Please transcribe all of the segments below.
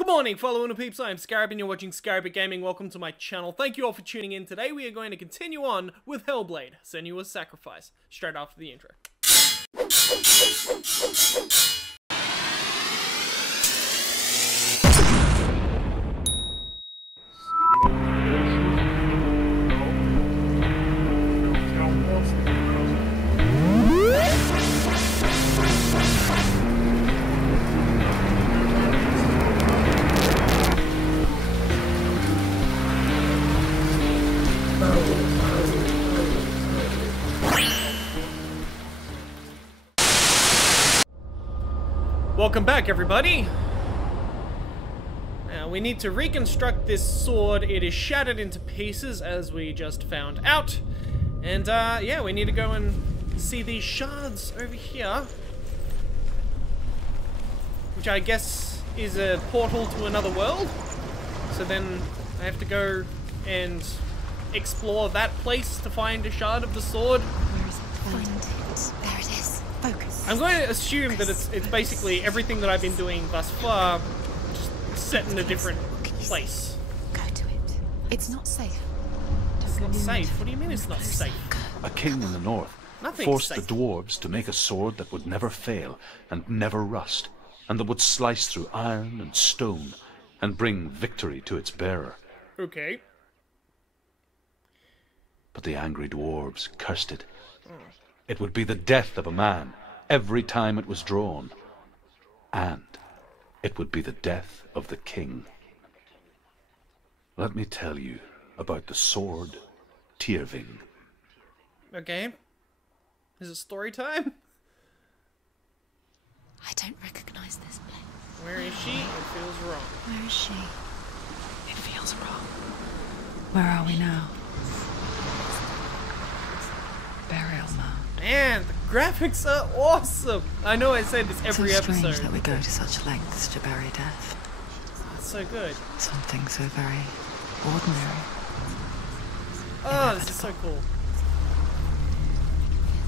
Good morning, fellow INTERPEEPS. I am Scarabic and you're watching Scarabic Gaming. Welcome to my channel. Thank you all for tuning in. Today we are going to continue on with Hellblade, Senua's Sacrifice, straight after the intro. Welcome back, everybody. Now, we need to reconstruct this sword. It is shattered into pieces, as we just found out. And, yeah, we need to go and see these shards over here. Which I guess is a portal to another world. So then I have to go and explore that place to find a shard of the sword. Where is it? Find it. There it is. Focus. I'm going to assume that it's basically everything that I've been doing thus far, just set in a different place. Go to it. It's not safe. It's not safe? What do you mean it's not safe? A king in the north forced the dwarves to make a sword that would never fail and never rust, and that would slice through iron and stone and bring victory to its bearer. Okay. But the angry dwarves cursed it. It would be the death of a man every time it was drawn. And it would be the death of the king. Let me tell you about the sword Tyrving. Okay. Is it story time? I don't recognize this place. Where is she? It feels wrong. Where is she? It feels wrong. Where are we now? Burial mound. Man, the graphics are awesome! I know I say this every so strange episode. That we go to such lengths to bury death. It's so good. Something so very ordinary. Oh, this is so cool.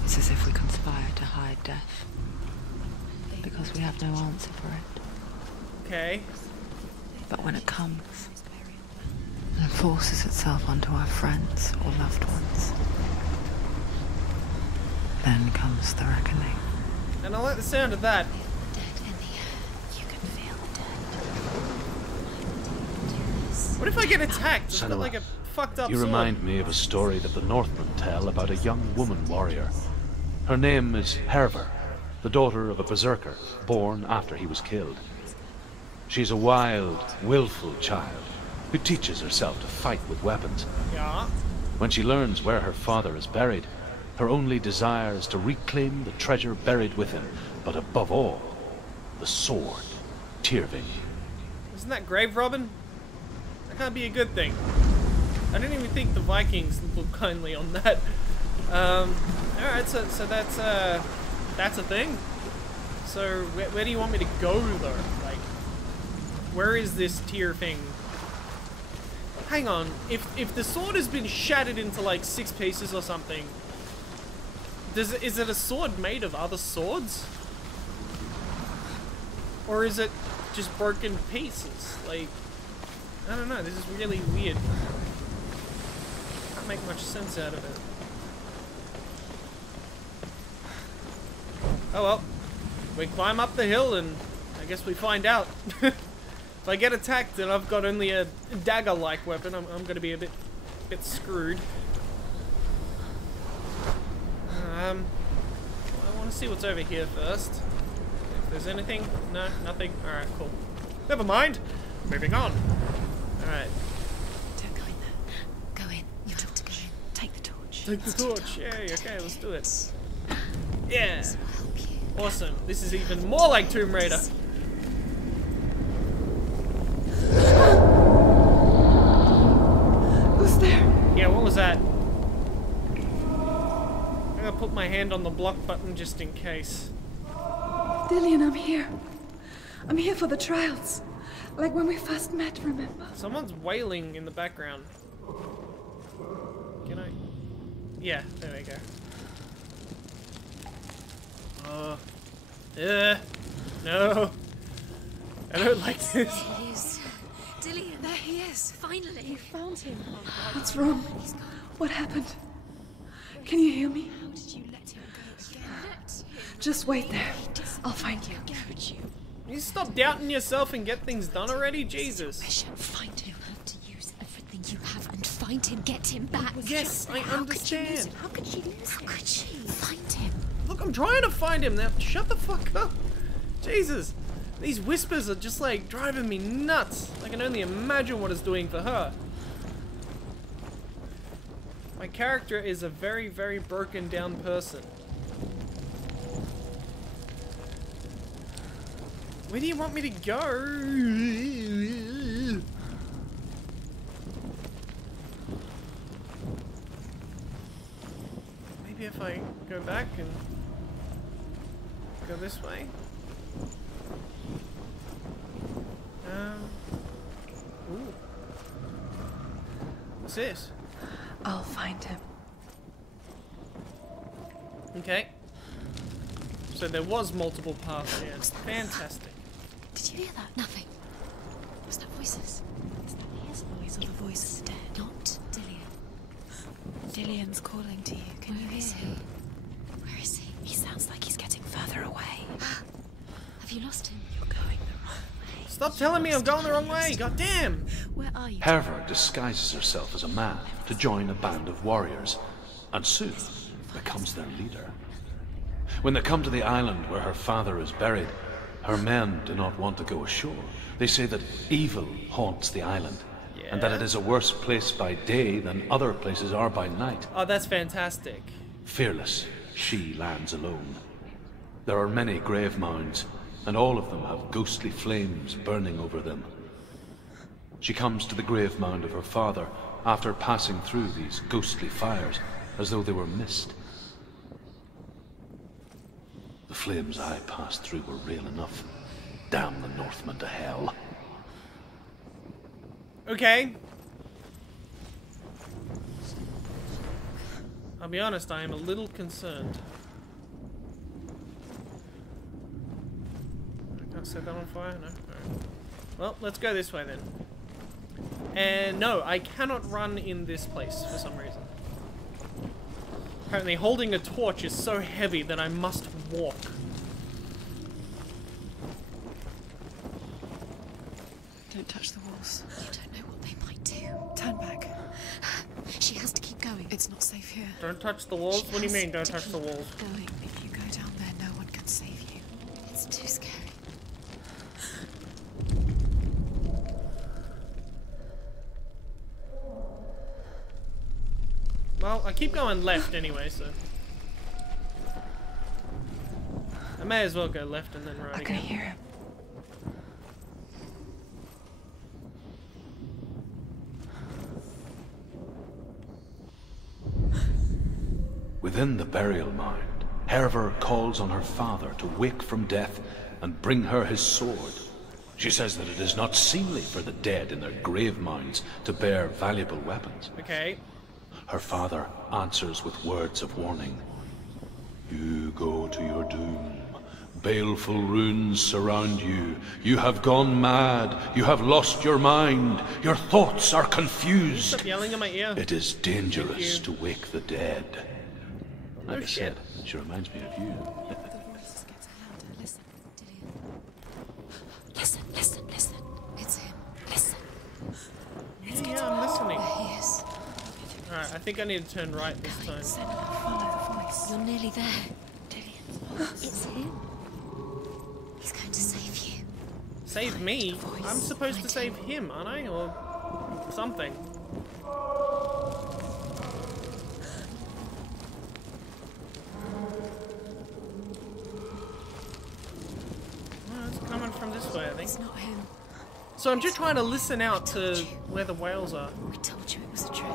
It's as if we conspire to hide death. Because we have no answer for it. Okay. But when it comes, and forces itself onto our friends or loved ones, then comes the reckoning. And I like the sound of that. What if I get attacked? I've got like a fucked up You sword. remind me of a story that the Northmen tell about a young woman warrior. Her name is Hervor, the daughter of a berserker born after he was killed. She's a wild, willful child who teaches herself to fight with weapons. Yeah. When she learns where her father is buried, her only desire is to reclaim the treasure buried with him, but above all, the sword, Tyrving. Isn't that grave robbing? That can't be a good thing. I don't even think the Vikings look kindly on that. Alright, so that's a thing. So where do you want me to go though? Like, where is this Tyrving? Hang on, if the sword has been shattered into like 6 pieces or something, is it a sword made of other swords? Or is it just broken pieces? Like, I don't know, this is really weird. Can't make much sense out of it. Oh well, we climb up the hill and I guess we find out. If I get attacked and I've got only a dagger-like weapon, I'm gonna be a bit screwed. I want to see what's over here first. If there's anything, no, nothing. All right, cool. Never mind. Moving on. All right. Don't go in there. Go in. You have to go in. Take the torch. Take the torch. Yay. Okay, let's do it. Yeah. This will help you. Awesome. This is even more like Tomb Raider. Who's there? Yeah, what was that? I'm gonna put my hand on the block button just in case. Dillian, I'm here. I'm here for the trials. Like when we first met, remember? Someone's wailing in the background. Can I? Yeah, there we go. No. I don't like this. There he is. Dillian, there he is. Finally. You found him. What's wrong? What happened? Can you hear me? How did you let him go again? Just wait there. I'll find you. Could you? You stop doubting yourself and get things done already? Jesus. Find him. You have to use everything you have and find him. Get him back. Yes, I understand. How could she lose him? How could she? Find him. Look, I'm trying to find him now. Shut the fuck up. Jesus. These whispers are just like driving me nuts. I can only imagine what it's doing for her. My character is a very, very broken down person. Where do you want me to go? Maybe if I go back and go this way. Ooh. What's this? I'll find him. Okay. So there was multiple paths here. Fantastic. Did you hear that? Nothing. Was that voices? Is that his voice or the voice of the dead? Not Dillian. Dillian's calling to you. Can you hear him? Where is he? He sounds like he's getting further away. Have you lost him? You're going the wrong way. Stop telling me I'm going the wrong way. God damn. Where are you? Herver disguises herself as a man to join a band of warriors, and soon becomes their leader. When they come to the island where her father is buried, her men do not want to go ashore. They say that evil haunts the island, and that it is a worse place by day than other places are by night. Oh, that's fantastic. Fearless, she lands alone. There are many grave mounds, and all of them have ghostly flames burning over them. She comes to the grave mound of her father after passing through these ghostly fires, as though they were mist. The flames I passed through were real enough. Damn the Northmen to hell. Okay. I'll be honest, I am a little concerned. I can't set that on fire? No? Alright. Well, let's go this way then. And no, I cannot run in this place for some reason. Apparently holding a torch is so heavy that I must walk. Don't touch the walls. You don't know what they might do. Turn back. She has to keep going. It's not safe here. Don't touch the walls? What do you mean, don't touch the walls? Going. If you go down there, no one can save you. It's too scary. Well, I keep going left anyway, so... I may as well go left and then right I can again. hear him. Within the burial mound, Herver calls on her father to wake from death and bring her his sword. She says that it is not seemly for the dead in their grave mounds to bear valuable weapons. Okay. Her father answers with words of warning. You go to your doom. Baleful runes surround you. You have gone mad. You have lost your mind. Your thoughts are confused. Stop yelling in my ear. It is dangerous to wake the dead. No Like I shit. said, she reminds me of you. The voice gets louder. Listen, Dillian. Listen, listen, listen. It's him. Listen. Yeah, I'm listening. There he is. Alright, I think I need to turn right this time. Senua, follow the voice. You're nearly there. Dillian. It's him. He's going to save you. Save me? I'm supposed to save him, aren't I? Or something. Oh, it's coming from this way, I think. It's not him. So I'm just trying to listen out to where the whales are. We told you it was a trick.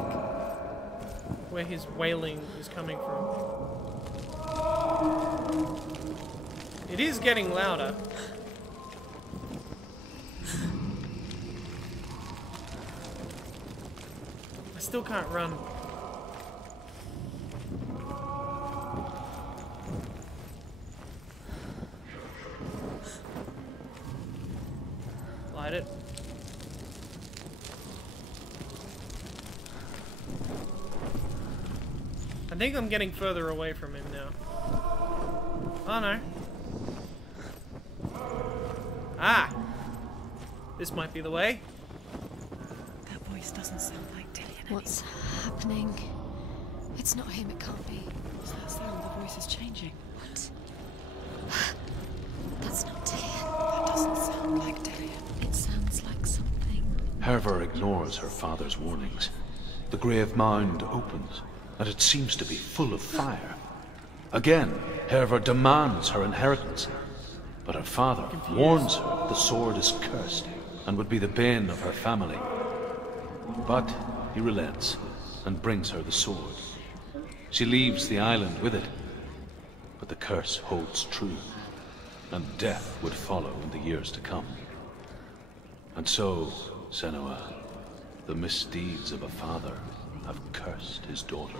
Where his wailing is coming from. It is getting louder. I still can't run. Light it. I think I'm getting further away from him now. Oh no. Ah! This might be the way. That voice doesn't sound like Dillian. What's happening? It's not him, it can't be. Is that sound? The voice is changing. What? That's not Dillian. That doesn't sound like Dillian. It sounds like something. Herver ignores her father's warnings. The grave mound opens, and it seems to be full of fire. Again, Herver demands her inheritance, but her father warns her the sword is cursed and would be the bane of her family. But he relents and brings her the sword. She leaves the island with it, but the curse holds true, and death would follow in the years to come. And so, Senua, the misdeeds of a father have cursed his daughter.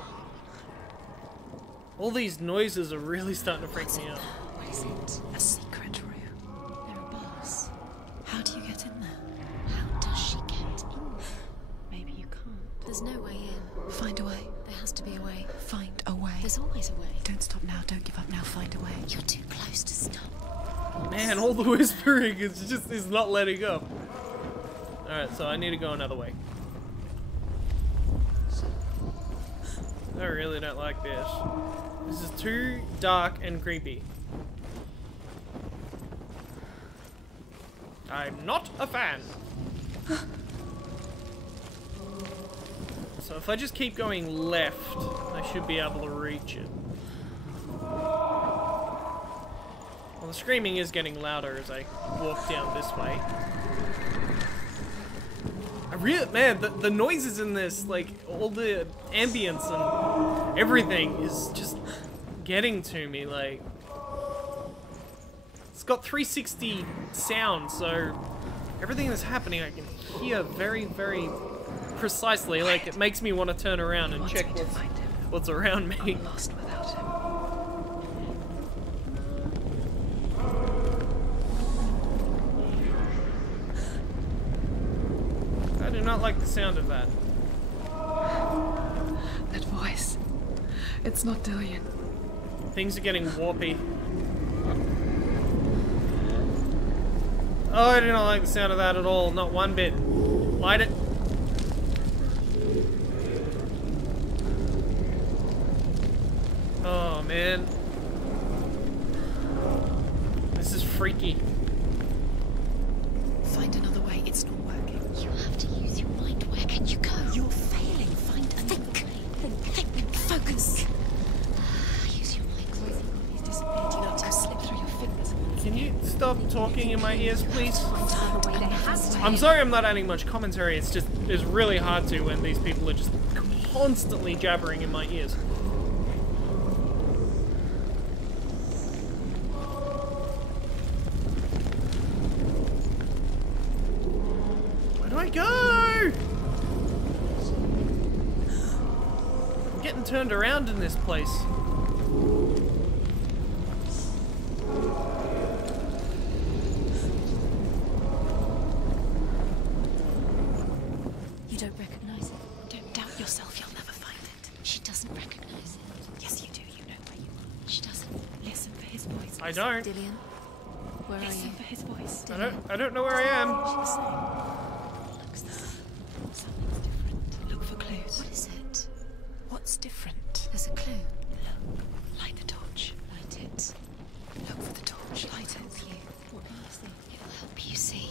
All these noises are really starting to freak me out. What is it? A secret room. There are bars. How do you get in there? How does she get in? Maybe you can't. There's no way in. Find a way. There has to be a way. Find a way. There's always a way. Don't stop now. Don't give up now. Find a way. You're too close to stop. Man, all the whispering is not letting up. Alright, so I need to go another way. I really don't like this. This is too dark and creepy. I'm not a fan. So if I just keep going left, I should be able to reach it. Well, the screaming is getting louder as I walk down this way. Man, the noises in this, like, all the ambience and everything is just getting to me, like... It's got 360 sound, so everything that's happening I can hear very, very precisely. Like, it makes me want to turn around and check what's around me. I'm lost without him. I do not like the sound of that. That voice. It's not Dillian. Things are getting warpy. Oh, I do not like the sound of that at all. Not one bit. Light it. Oh, man. This is freaky. Find another way. It's not working. You have to use your mind. Where can you go? You're failing. Find another way. Think. Focus. Use your mind. He's disappeared. You have to slip through your fingers. Can you stop talking in my ears, please? Another way. There has to be. I'm sorry I'm not adding much commentary. It's really hard to when these people are just constantly jabbering in my ears. Where do I go? I'm getting turned around in this place. You don't recognize it. Don't doubt yourself. You'll never find it. She doesn't recognize it. Yes, you do. You know where you are. She doesn't. Listen for his voice. I don't. Dillian, where are Listen you? for his voice. I don't know where I am. She's saying. Looks the same. Something's different. Look for clues. What is it? What's different? There's a clue. Light the torch. Light it. Look for the torch. Light it. Help you. What will you see? It will help you see.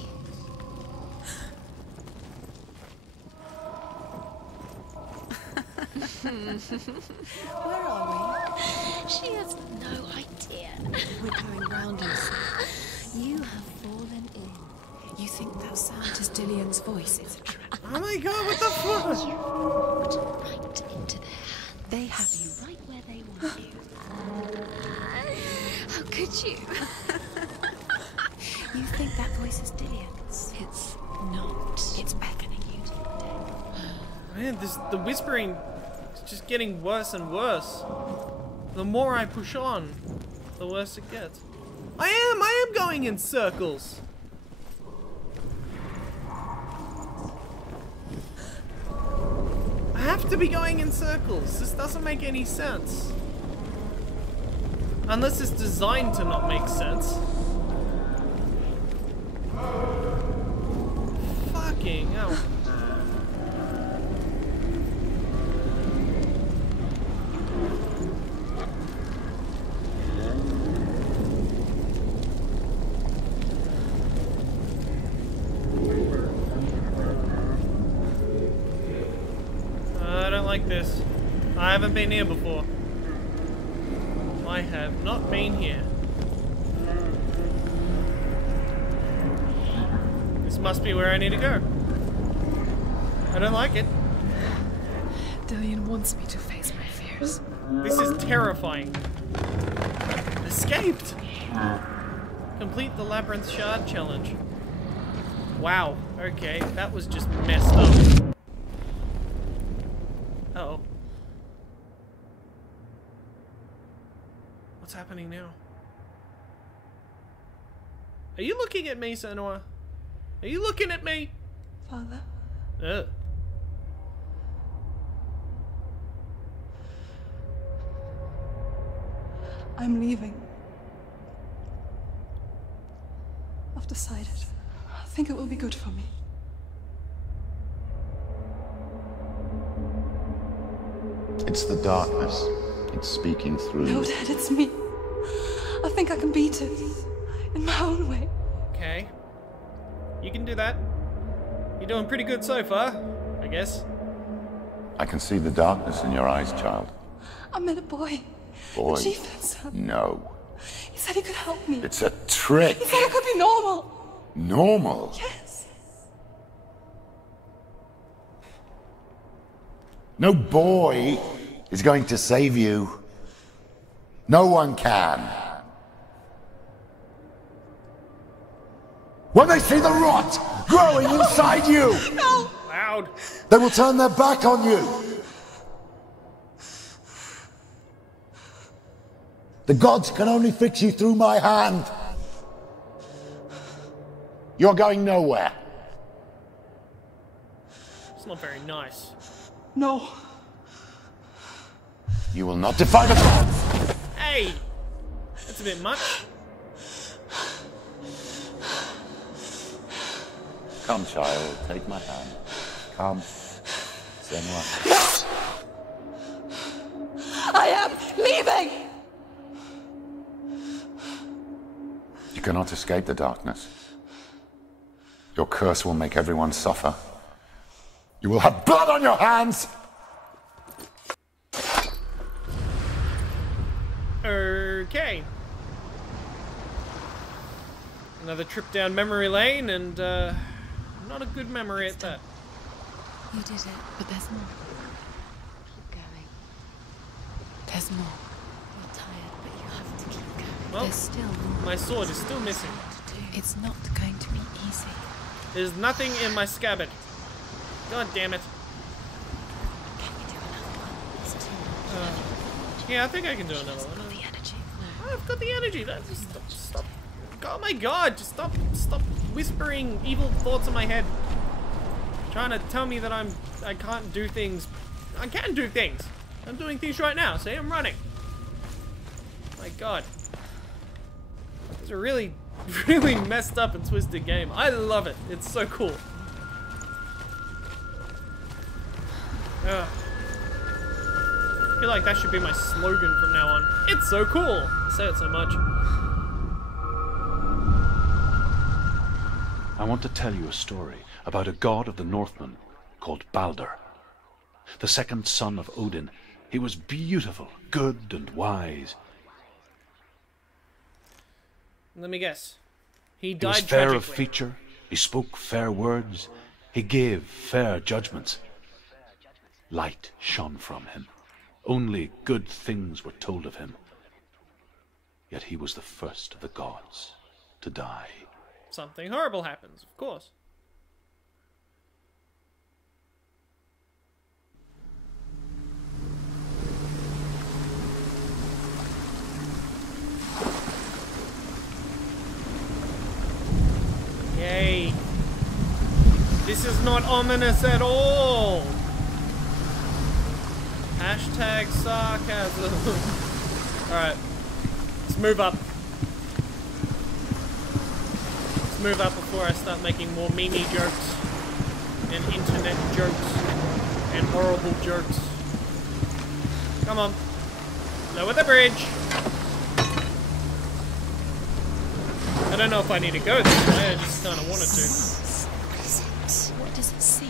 Where are She has no idea. we? We're going round in circles. You have fallen in. You think that sound is Dillian's voice? It's a trap. Oh my god, what the fuck? You walked right into their hands. They have you. Right where they want you. How could you? You think that voice is Dillian's? It's not. It's beckoning you to protect. Man, the whispering is just getting worse and worse. The more I push on, the worse it gets. I am going in circles. have to be going in circles? This doesn't make any sense. Unless it's designed to not make sense. Fucking hell. I don't like this. I haven't been here before. I have not been here. This must be where I need to go. I don't like it. Dillian wants me to face my fears. This is terrifying. Escaped! Complete the Labyrinth Shard Challenge. Wow, okay, that was just messed up. Uh-oh. What's happening now? Are you looking at me, Senua? Are you looking at me? Father? Ugh. I'm leaving. I've decided. I think it will be good for me. It's the darkness. It's speaking through. No, Dad, it's me. I think I can beat it. In my own way. Okay. You can do that. You're doing pretty good so far, I guess. I can see the darkness in your eyes, child. I met a boy. Boy. The chief said. No. He said he could help me. It's a trick. He said I could be normal. Normal? Yes. No boy is going to save you. No one can. When they see the rot growing inside you, No! Loud. they will turn their back on you. The gods can only fix you through my hand. You're going nowhere. It's not very nice. No. You will not defy the gods. Hey! That's a bit much. Come, child, take my hand. Come. Senua. I am leaving! You cannot escape the darkness. Your curse will make everyone suffer. You will have blood on your hands! Okay. Another trip down memory lane, and not a good memory at that. You did it, but there's more. Keep going. There's more. You're tired, but you have to keep going. Well, There's still more. my sword is still missing. It's not going to be easy. There's nothing in my scabbard. God damn it. Can you do another one? It's too much. Yeah, I think I can do another one. The energy. I've got the energy. Stop. Oh my god, just stop whispering evil thoughts in my head. Trying to tell me that I can't do things. I can do things. I'm doing things right now. See, I'm running. My god. It's a really, really messed up and twisted game. I love it. It's so cool. Ugh. I feel like that should be my slogan from now on. It's so cool. I say it so much. I want to tell you a story about a god of the Northmen called Balder. The second son of Odin. He was beautiful, good and wise. Let me guess. He He died was fair tragically. of feature, he spoke fair words, he gave fair judgments. Light shone from him. Only good things were told of him. Yet he was the first of the gods to die. Something horrible happens, of course. Yay. This is not ominous at all. Hashtag sarcasm. Alright. Let's move up. Let's move up before I start making more meme jokes. And internet jokes. And horrible jokes. Come on. Lower the bridge. I don't know if I need to go this way, I just kind of wanted to. What is it? What does it see?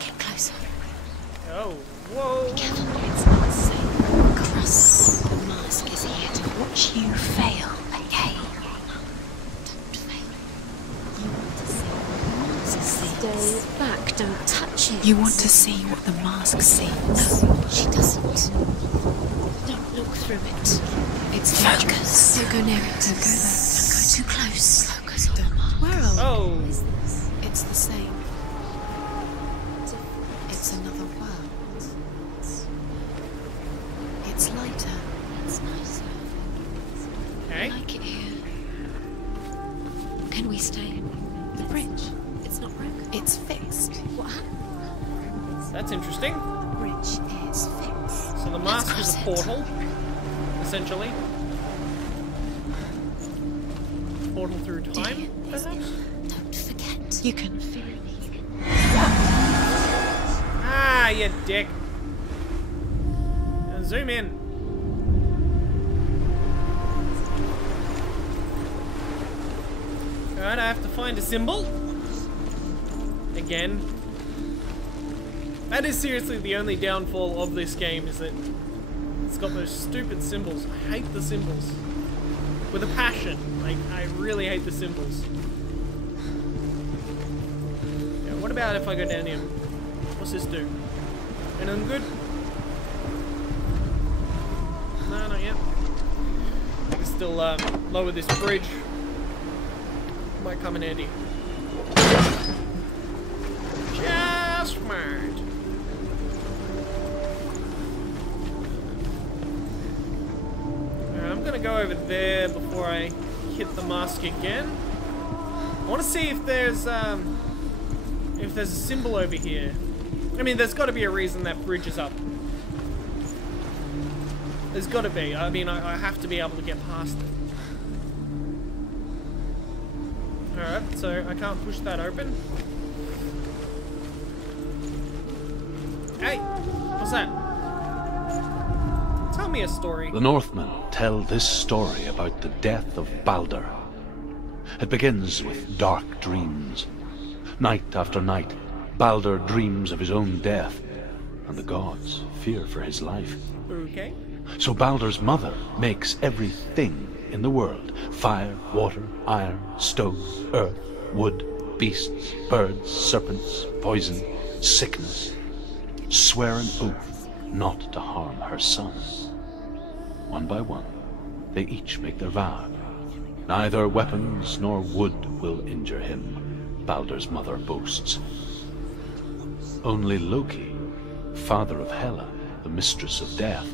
Get closer. Oh, whoa. Careful, it's not safe. Cross. The mask is here to watch you fail again. Don't fail. You want to see what the mask sees. Stay back, don't touch it. You want to see what the mask sees. No, she doesn't. Don't look through it. It's focus. Don't go near it. Don't go there. Don't go too close. Focus on the mask. Where are we? Oh. It's the same. It's another world. It's lighter. It's nicer. Okay. I like it here. Can we stay? The bridge. It's not broken. It's fixed. What happened? That's interesting. The bridge is fixed. So the mask is a portal, essentially. Portal through time, perhaps? Don't forget. You can feel it. Ah, you dick. Now zoom in. Alright, I have to find a symbol. Again. That is seriously the only downfall of this game, is that it's got those stupid symbols. I hate the symbols. With a passion. Like, I really hate the symbols. Yeah, what about if I go down here? What's this do? Anything good? No, not yet. I can still lower this bridge. Might come in handy. Just smart. Alright, I'm gonna go over there before I hit the mask again. I want to see if there's a symbol over here. I mean, there's got to be a reason that bridge is up. There's got to be. I mean, I have to be able to get past it. Alright, so I can't push that open. Hey, what's that? Tell me a story. The Northmen tell this story about the death of Baldur. It begins with dark dreams. Night after night, Baldur dreams of his own death, and the gods fear for his life. Okay. So Baldur's mother makes everything in the world: fire, water, iron, stone, earth, wood, beasts, birds, serpents, poison, sickness. Swear an oath not to harm her sons. One by one, they each make their vow. Neither weapons nor wood will injure him, Baldur's mother boasts. Only Loki, father of Hela, the mistress of death,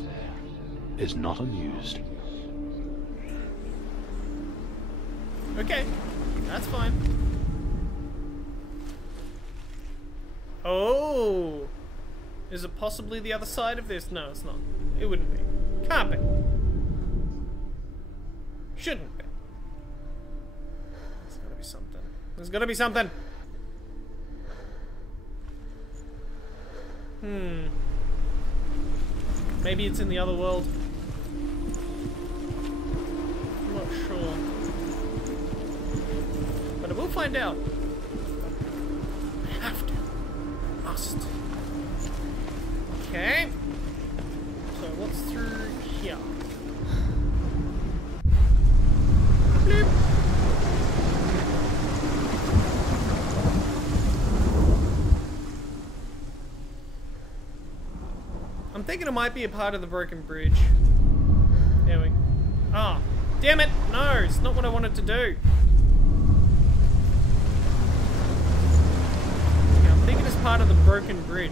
is not amused. Okay, that's fine. Oh! Is it possibly the other side of this? No, it's not. It wouldn't be. Can't be. Shouldn't be. There's gotta be something. There's gotta be something! Maybe it's in the other world. I'm not sure. But I will find out. I have to. Must. Okay. So what's through here? Bloop. I'm thinking it might be a part of the broken bridge. There we go. Ah, damn it! No, it's not what I wanted to do. Okay, I'm thinking it's part of the broken bridge.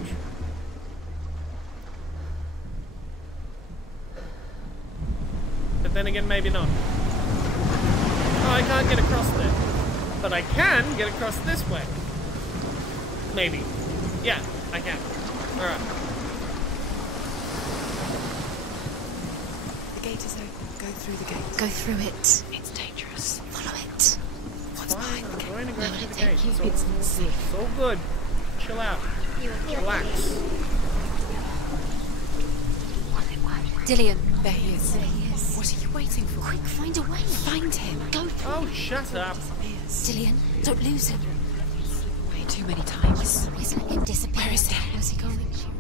But then again, maybe not. Oh, I can't get across there. But I can get across this way. Maybe. Yeah, I can. Alright. gate is open. Go through the gate. Go through it. It's dangerous. Follow it. What's behind the gate? I'm going to go through the gate. you. It's all good. Chill out. Relax. Dillian. There he is. There he is. What are you waiting for? Quick, find a way. Find him. Go. Oh, shut up. Dillian, don't lose him. Way too many times. Please let him disappear. Where is he? Where's he going?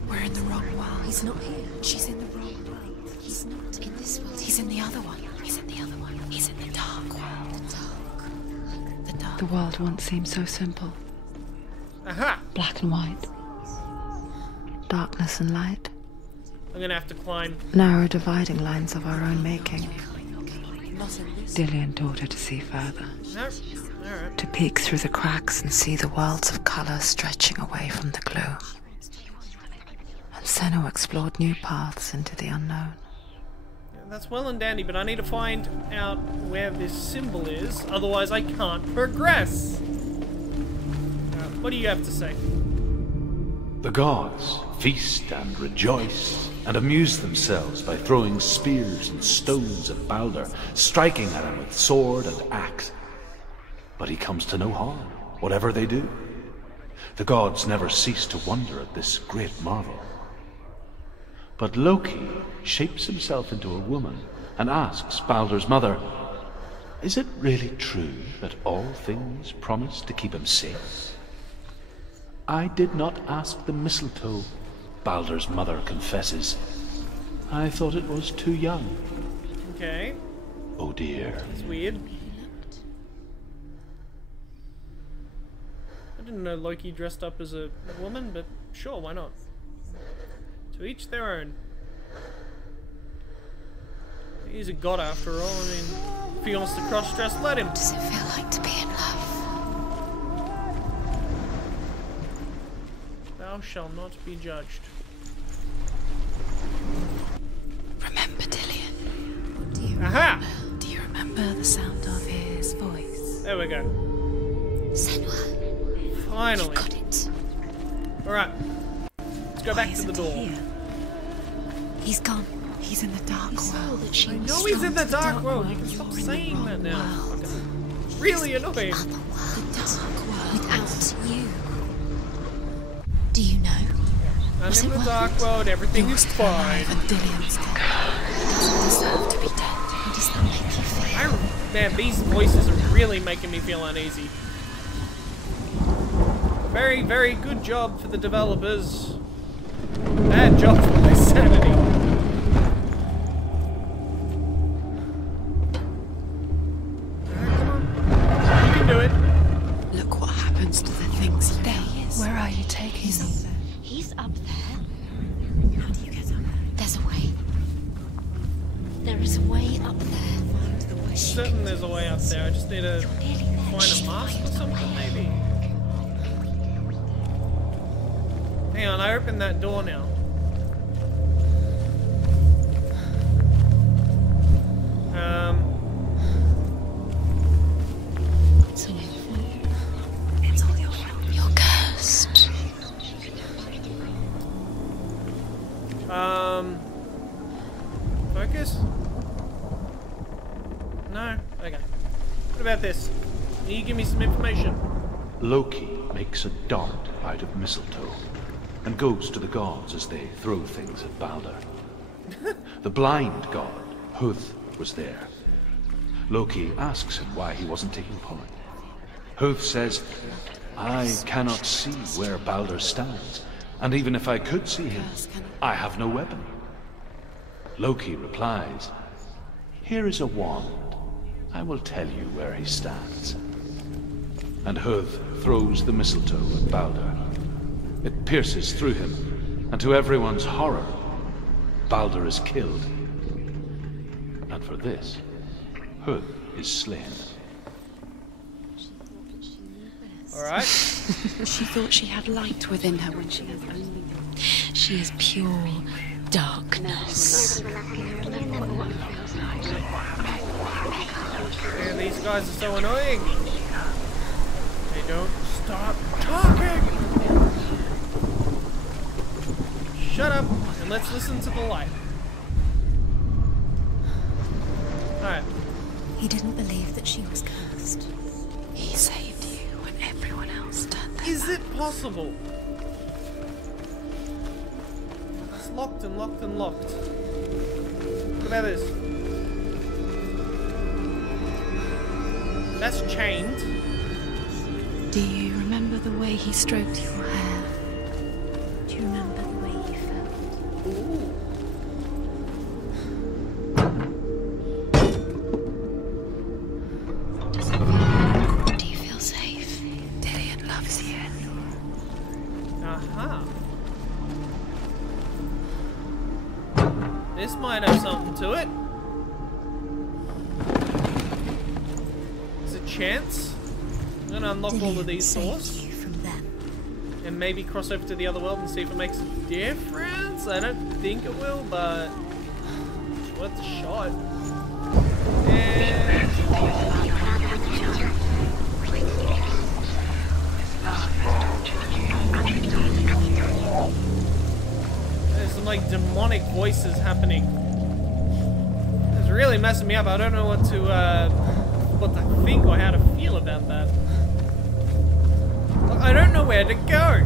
We're in the wrong world. He's not here. She's in the wrong world. He's not in this world. He's in the other one. He's in the other one. He's in the dark world. The dark. The dark. The world once seemed so simple. Aha! Black and white. Darkness and light. I'm gonna have to climb. Narrow dividing lines of our own making. Not in this. Dillian taught her to see further. No. Alright. To peek through the cracks and see the worlds of colour stretching away from the gloom. And Senua explored new paths into the unknown. That's well and dandy, but I need to find out where this symbol is, otherwise I can't progress. What do you have to say? The gods feast and rejoice and amuse themselves by throwing spears and stones at Balder, striking at him with sword and axe. But he comes to no harm, whatever they do. The gods never cease to wonder at this great marvel. But Loki shapes himself into a woman and asks Balder's mother, "Is it really true that all things promise to keep him safe?" "I did not ask the mistletoe," Balder's mother confesses. "I thought it was too young." Okay, Oh dear. it's weird. I didn't know Loki dressed up as a woman, but sure, why not? To each their own. He's a god after all. I mean, if he wants to cross-dress, let him. Does it feel like to be in love? Thou shalt not be judged. Remember Dillian? Do you Aha! Do you remember the sound of his voice? There we go. Senua, Finally. got it. Alright. Let's go back to the door. Here? He's gone. He's in the dark He saw world. that she was No, he's in the strong. dark world. You can You're stop in the saying wrong that now. world. Fucking really annoying. Other world. The dark world. Without you. Do you know? I'm Was in it the worth dark it? world. Everything You're is still fine. alive and Dillian's dead. He doesn't deserve to be dead. How does that make you feel? Man, these voices are really making me feel uneasy. Very, very good job for the developers. Bad job for my sanity. Alright, come on. You can do it. Look what happens to the things you There know. he is. Where are you taking He's me? up there. He's up there. How do you get up there? There's a way. There is a way up there. Find the way. Certain there's a way up there. I just need to Nearly there. find a mask or something, maybe. Hang on, I opened that door now. It's all your fault. You're cursed. Focus? No? Okay. What about this? Can you give me some information? Loki makes a dart out of mistletoe and goes to the gods as they throw things at Balder. The blind god, Huth, was there. Loki asks him why he wasn't taking part. Huth says, "I cannot see where Balder stands, and even if I could see him, I have no weapon." Loki replies, "Here is a wand. I will tell you where he stands." And Huth throws the mistletoe at Balder. It pierces through him, and to everyone's horror, Balder is killed. And for this, Huth is slain. Alright. She thought she had light within her when she has only... She is pure darkness. Man, these guys are so annoying. They don't stop talking. Shut up and let's listen to the light. Alright. He didn't believe that she was cursed. He saved you when everyone else turned their Is it possible? It's locked and locked and locked. What about this? That's chained. Do you remember the way he stroked your hair? Do you remember the way he felt? Ooh. Do you feel safe? Dillian loves you. Aha. This might have something to it. There's a chance. I'm gonna unlock all of these doors You from them. and maybe cross over to the other world and see if it makes a difference. I don't think it will, but it's worth a shot. And there's some like demonic voices happening. It's really messing me up. I don't know what to think or how to feel about that. I don't know where to go.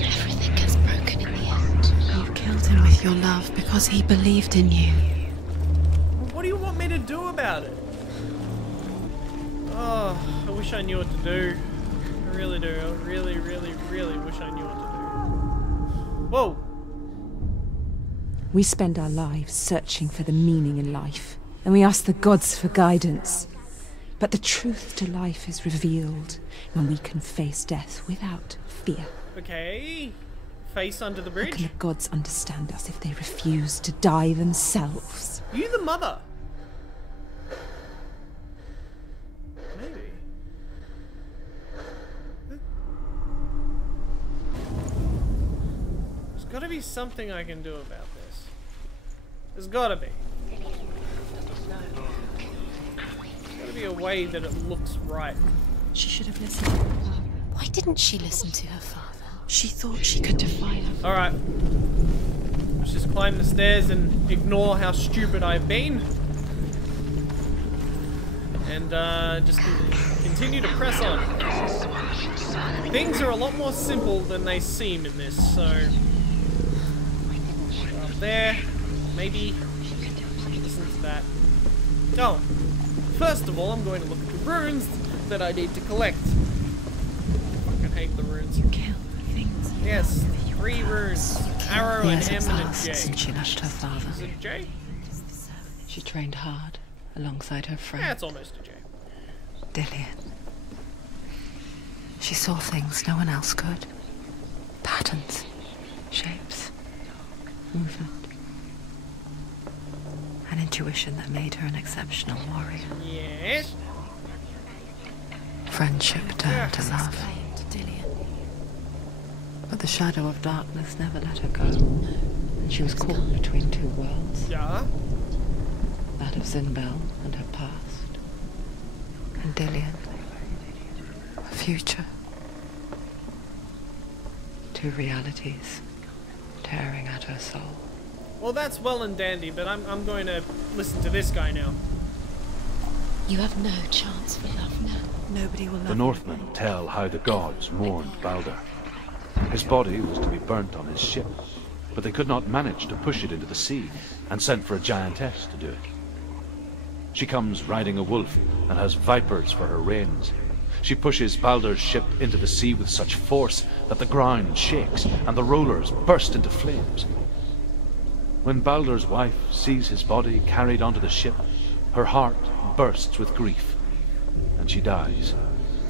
Everything gets broken in the end. You killed him with your love because he believed in you. What do you want me to do about it? Oh, I wish I knew what to do. I really do. I really, really, really wish I knew what to do. Whoa! We spend our lives searching for the meaning in life, and we ask the gods for guidance. But the truth to life is revealed when we can face death without fear. Okay. Face under the How bridge. can the gods understand us if they refuse to die themselves? You the mother. Maybe. There's gotta be something I can do about this. There's gotta be. There's gotta be a way that it looks right. She should have listened to her father. Why didn't she listen to her father? She thought she could defy him. Alright. Let's just climb the stairs and ignore how stupid I've been. And just continue to press on. Things are a lot more simple than they seem in this, so... Up there. Maybe listen to that. Oh. First of all, I'm going to look at the runes that I need to collect. I fucking hate the runes. Kill the things. Yes, 3 runes. Arrow, an Years M, have and a passed J. since she left her father. Is it a J? She trained hard alongside her Yeah, friend, it's almost a J. Dillian. She saw things no one else could. Patterns, shapes, movement. An intuition that made her an exceptional warrior. Yes. Friendship turned to love. Explained to Dillian. But the shadow of darkness never let her go. And she was caught between 2 worlds. Yeah. That of Zinbel and her past. And Dillian. A future. 2 realities tearing at her soul. Well, that's well and dandy, but I'm going to listen to this guy now. You have no chance for love now. Nobody will love The Northmen tell how the gods mourned Balder. His body was to be burnt on his ship, but they could not manage to push it into the sea, and sent for a giantess to do it. She comes riding a wolf, and has vipers for her reins. She pushes Balder's ship into the sea with such force that the ground shakes, and the rollers burst into flames. When Balder's wife sees his body carried onto the ship, her heart bursts with grief, and she dies.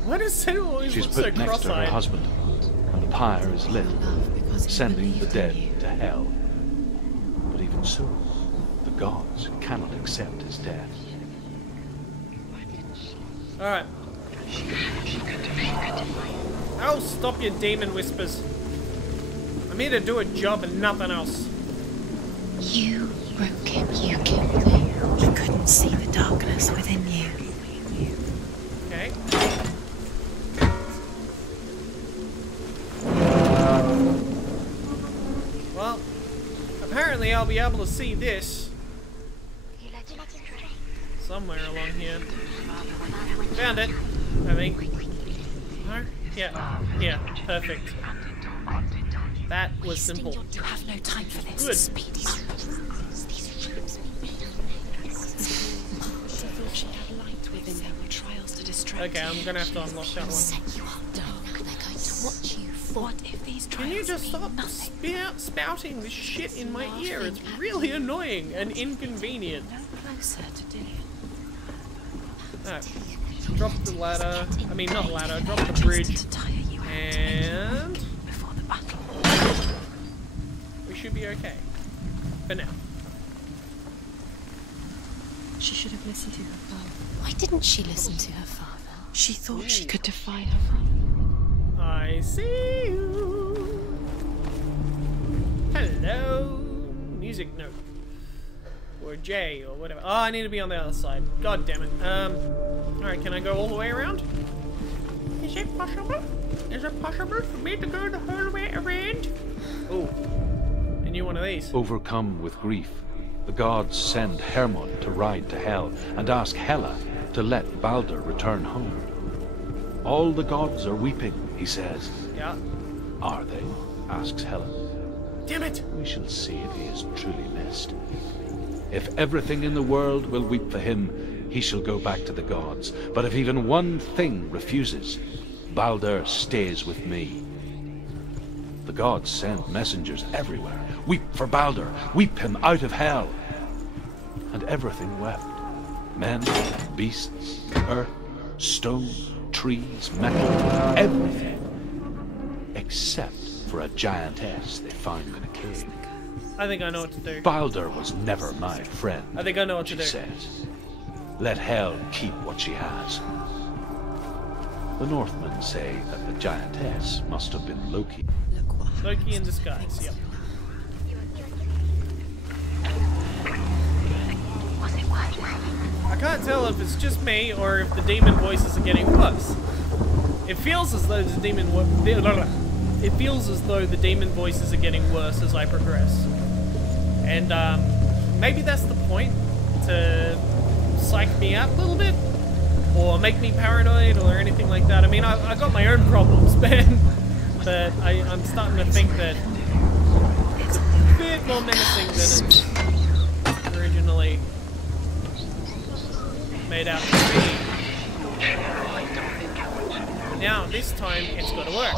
Why does Senua always She's look so put next to her cross-eyed? husband, and the pyre is lit, sending the dead to hell. But even so, the gods cannot accept his death. Alright. Oh, stop your demon whispers. I'm here to do a job and nothing else. You broke him. You killed him. He couldn't see the darkness within you. Okay. Well, apparently I'll be able to see this. somewhere along here. Found it, I think. No? Yeah. Yeah, perfect. That was simple. You have no time for this. Good. Speed up. She had light within her with trials to distract. Okay, I'm gonna have to unlock that one. Set you up, dog. They're going to watch you. What if these trials Can you just stop spouting this shit in my ear? It's really annoying and inconvenient. Closer to Dillian. Alright. Drop the ladder. I mean, not ladder. Drop the bridge. And Before the battle. we should be okay. For now. She should have listened to her father. Why didn't she listen to her father? She thought she could defy her father. I see you. Hello. Music note. Or J or whatever. Oh, I need to be on the other side. God damn it. Alright, can I go all the way around? Is it possible? Is it possible for me to go the whole way around? Oh. I knew one of these. Overcome with grief, the gods send Hermod to ride to Hell and ask Hela to let Balder return home. All the gods are weeping, he says. Yeah. Are they? Asks Hela. Damn it! We shall see if he is truly missed. If everything in the world will weep for him, he shall go back to the gods. But if even one thing refuses, Balder stays with me. The gods send messengers everywhere. Weep for Balder! Weep him out of hell! And everything wept. Men, beasts, earth, stone, trees, metal, everything. Except for a giantess they found in a cave. I think I know what to do. Balder was never my friend. I think I know what to she do. says. Let Hel keep what she has. The Northmen say that the giantess must have been Loki. Loki in disguise, yep. I can't tell if it's just me or if the demon voices are getting worse. It feels as though the demon voices are getting worse as I progress. And maybe that's the point, to psych me out a little bit or make me paranoid or anything like that. I mean, I got my own problems, man, but I'm starting to think that it's a bit more menacing than it's originally made out to be. Now, this time, it's gotta work.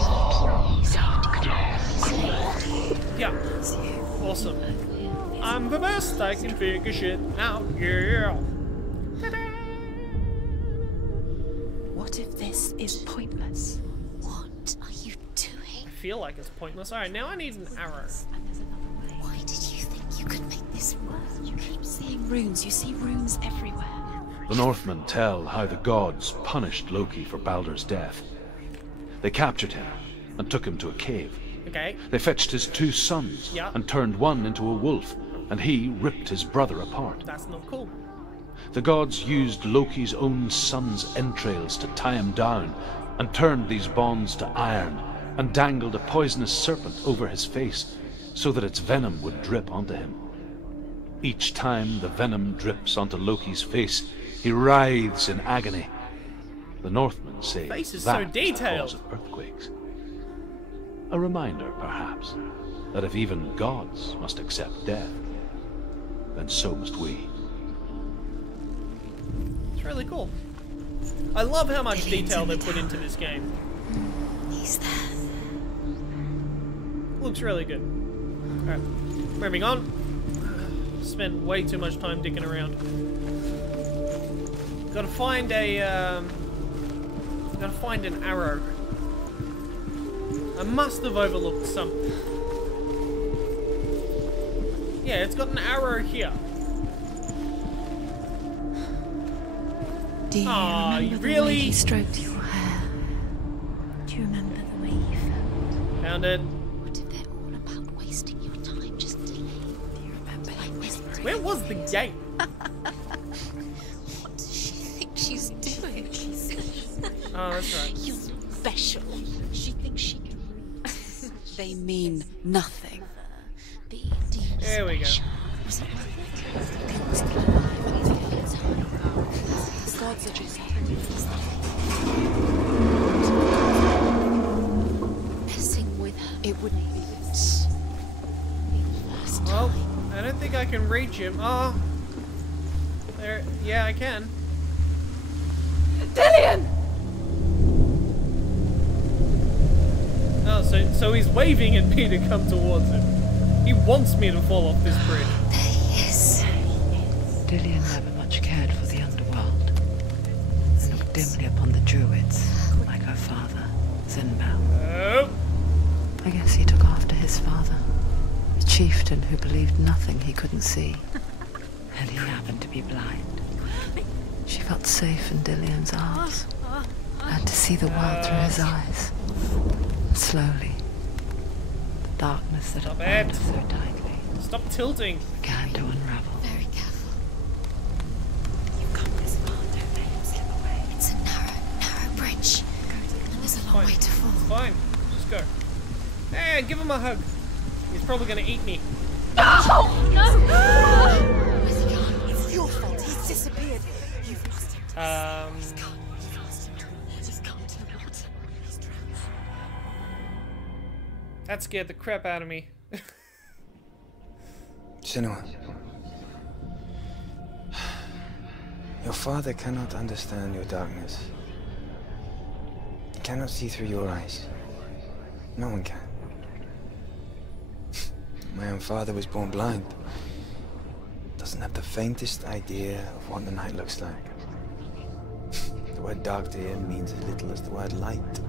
Yeah. Awesome. I'm the best, I can figure shit out, yeah. Ta-da! What if this is pointless? What are you doing? I feel like it's pointless. Alright, now I need an arrow. Why did you think you could make this work? You keep seeing runes. You see runes everywhere. The Northmen tell how the gods punished Loki for Balder's death. They captured him and took him to a cave. Okay. They fetched his 2 sons and turned one into a wolf, and he ripped his brother apart. That's not cool. The gods used Loki's own son's entrails to tie him down, and turned these bonds to iron, and dangled a poisonous serpent over his face, so that its venom would drip onto him. Each time the venom drips onto Loki's face, he writhes in agony. The Northmen say Face is that so detailed. is the cause of earthquakes. A reminder, perhaps, that if even gods must accept death, then so must we. It's really cool. I love how much detail they put into this game. He's there. Looks really good. Alright, moving on. Spent way too much time dicking around. Gotta find a, gotta find an arrow. I must have overlooked something. Yeah, it's got an arrow here. Do you remember the really? way he stroked your hair? Do you remember the way you felt? Found it. What if they're all about wasting your time just delaying? Do you remember like whispering? Where was the gate? What does she think she's doing? Oh, that's right. You're not special. She thinks she can. They mean nothing. There we go. Was it worth it? gods are just messing with her. It wouldn't be this. Well, I don't think I can reach him. Oh, there. Yeah, I can. Dillian! Oh, so he's waving at me to come towards him. He wants me to fall off this bridge. There he is. Dillian never much cared for the underworld, and looked dimly upon the druids, like her father, Zinbao. Oh. I guess he took after his father, a chieftain who believed nothing he couldn't see, and he happened to be blind. She felt safe in Dillian's arms, and to see the world through his eyes. And slowly, the darkness that had bound her so tightly Stop tilting. began to unravel. Very careful. You've come this far, don't let him slip away. It's a narrow bridge. And there's a long way to fall. Fine. Just go. Hey, give him a hug. He's probably gonna eat me. Oh, no! Where's he gone? It's your fault. He's disappeared. You've lost him. He's gone. That scared the crap out of me. Senua, your father cannot understand your darkness. He cannot see through your eyes. No one can. My own father was born blind. Doesn't have the faintest idea of what the night looks like. The word dark to him means as little as the word light.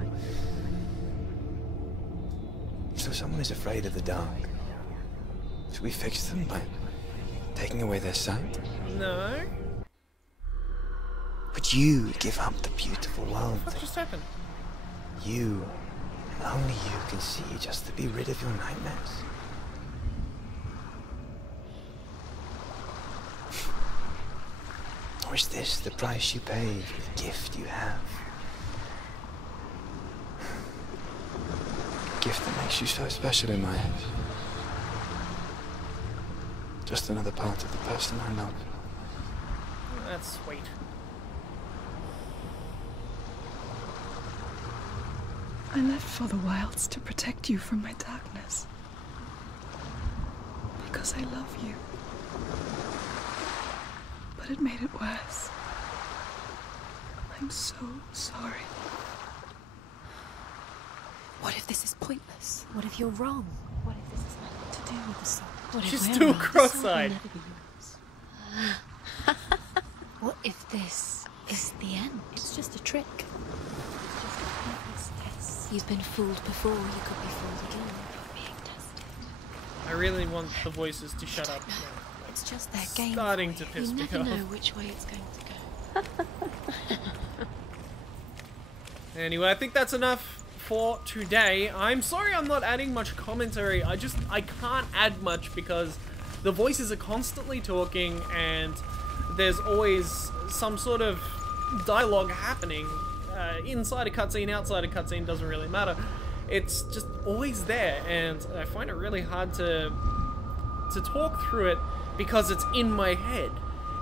So someone is afraid of the dark. Should we fix them by taking away their sight? No. Would you give up the beautiful world? What just happened? You, and only you can see just to be rid of your nightmares. Or is this the price you pay for the gift you have? A gift that makes you so special in my eyes. Just another part of the person I love. That's sweet. I left for the wilds to protect you from my darkness. Because I love you. But it made it worse. I'm so sorry. What if this is pointless? What if you're wrong? What if this has nothing to do with the soul? What if She's we're still wrong? The soul will cross-eyed. never be yours. What if this is the end? It's just a trick. It's just a pointless test. You've been fooled before, you could be fooled again. You're being tested. I really want the voices to shut up. It's just their game. Starting to piss You me never off. know which way it's going to go. Anyway, I think that's enough for today. I'm sorry I'm not adding much commentary. I can't add much because the voices are constantly talking and there's always some sort of dialogue happening. Inside a cutscene, outside a cutscene, doesn't really matter. It's just always there, and I find it really hard to talk through it because it's in my head.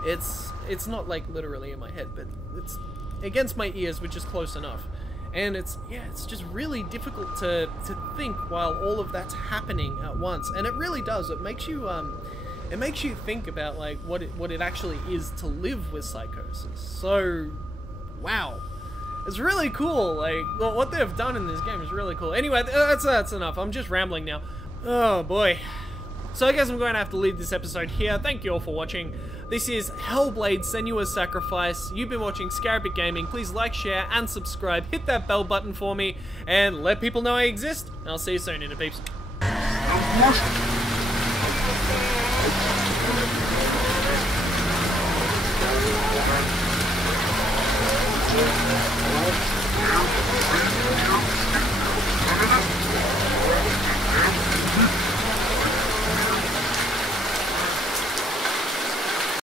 It's not like literally in my head, but it's against my ears, which is close enough. And it's just really difficult to think while all of that's happening at once. And it really does. It makes you think about like what it actually is to live with psychosis. So, wow. It's really cool. Like, well, what they've done in this game is really cool. Anyway, that's enough. I'm just rambling now. Oh boy. So I guess I'm going to have to leave this episode here. Thank you all for watching. This is Hellblade: Senua's Sacrifice. You've been watching Scarabic Gaming. Please like, share, and subscribe. Hit that bell button for me, and let people know I exist. And I'll see you soon, INTERPEEPS.